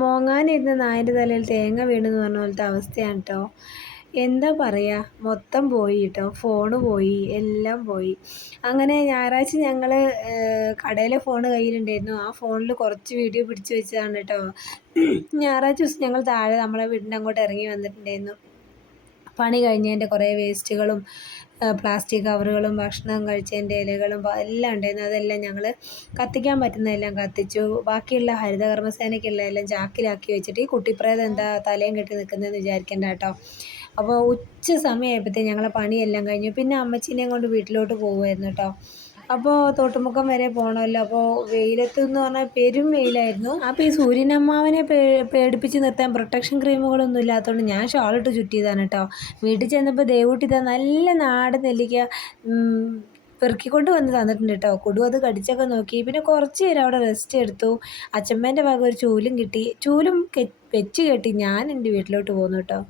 മോങ്ങാനിരുന്ന നായൻ്റെ തലയിൽ തേങ്ങ വീണെന്ന് പറഞ്ഞ പോലത്തെ അവസ്ഥയാണ് കേട്ടോ. എന്താ പറയുക, മൊത്തം പോയി കേട്ടോ. ഫോണ് പോയി, എല്ലാം പോയി. അങ്ങനെ ഞായറാഴ്ച ഞങ്ങൾ കടയിലെ ഫോണ് കയ്യിലുണ്ടായിരുന്നു. ആ ഫോണിൽ കുറച്ച് വീഡിയോ പിടിച്ച് വെച്ചതാണ് കേട്ടോ. ഞായറാഴ്ച ദിവസം ഞങ്ങൾ താഴെ നമ്മളെ വീടിൻ്റെ അങ്ങോട്ട് ഇറങ്ങി വന്നിട്ടുണ്ടായിരുന്നു. പണി കഴിഞ്ഞതിൻ്റെ കുറേ വേസ്റ്റുകളും പ്ലാസ്റ്റിക് കവറുകളും ഭക്ഷണം കഴിച്ചതിൻ്റെ ഇലകളും എല്ലാം ഉണ്ടായിരുന്നു. അതെല്ലാം ഞങ്ങൾ കത്തിക്കാൻ പറ്റുന്നതെല്ലാം കത്തിച്ചു. ബാക്കിയുള്ള ഹരിതകർമ്മസേനയ്ക്കുള്ള എല്ലാം ചാക്കിലാക്കി വെച്ചിട്ട്, ഈ കുട്ടിപ്രേതം എന്താ തലയും കെട്ടി നിൽക്കുന്നതെന്ന് വിചാരിക്കേണ്ട കേട്ടോ. അപ്പോൾ ഉച്ച സമയമായപ്പോഴത്തേക്കും ഞങ്ങളെ പണിയെല്ലാം കഴിഞ്ഞു. പിന്നെ അമ്മച്ചീനെയും കൊണ്ട് വീട്ടിലോട്ട് പോകുമായിരുന്നു കേട്ടോ. അപ്പോൾ തോട്ടുമുക്കം വരെ പോകണമല്ലോ. അപ്പോൾ വെയിലത്ത് എന്ന് പറഞ്ഞാൽ പെരും വെയിലായിരുന്നു. അപ്പോൾ ഈ സൂര്യനമ്മാവനെ പേടിപ്പിച്ച് നിർത്താൻ പ്രൊട്ടക്ഷൻ ക്രീമുകളൊന്നും ഇല്ലാത്തതുകൊണ്ട് ഞാൻ ഷാളിട്ട് ചുറ്റിയതാണ് കേട്ടോ. വീട്ടിൽ ചെന്നപ്പോൾ ദേവൂട്ടി നല്ല നാടൻ നെല്ലിക്ക പെറുക്കിക്കൊണ്ട് വന്ന് തന്നിട്ടുണ്ട് കേട്ടോ. കുടു അത് കടിച്ചൊക്കെ നോക്കി. പിന്നെ കുറച്ച് നേരം അവിടെ റെസ്റ്റ് എടുത്തു. അച്ചമ്മേൻ്റെ ഭാഗം ഒരു ചൂലും കിട്ടി. ചൂലും വെച്ച് കെട്ടി ഞാൻ എൻ്റെ വീട്ടിലോട്ട് പോന്നു കേട്ടോ.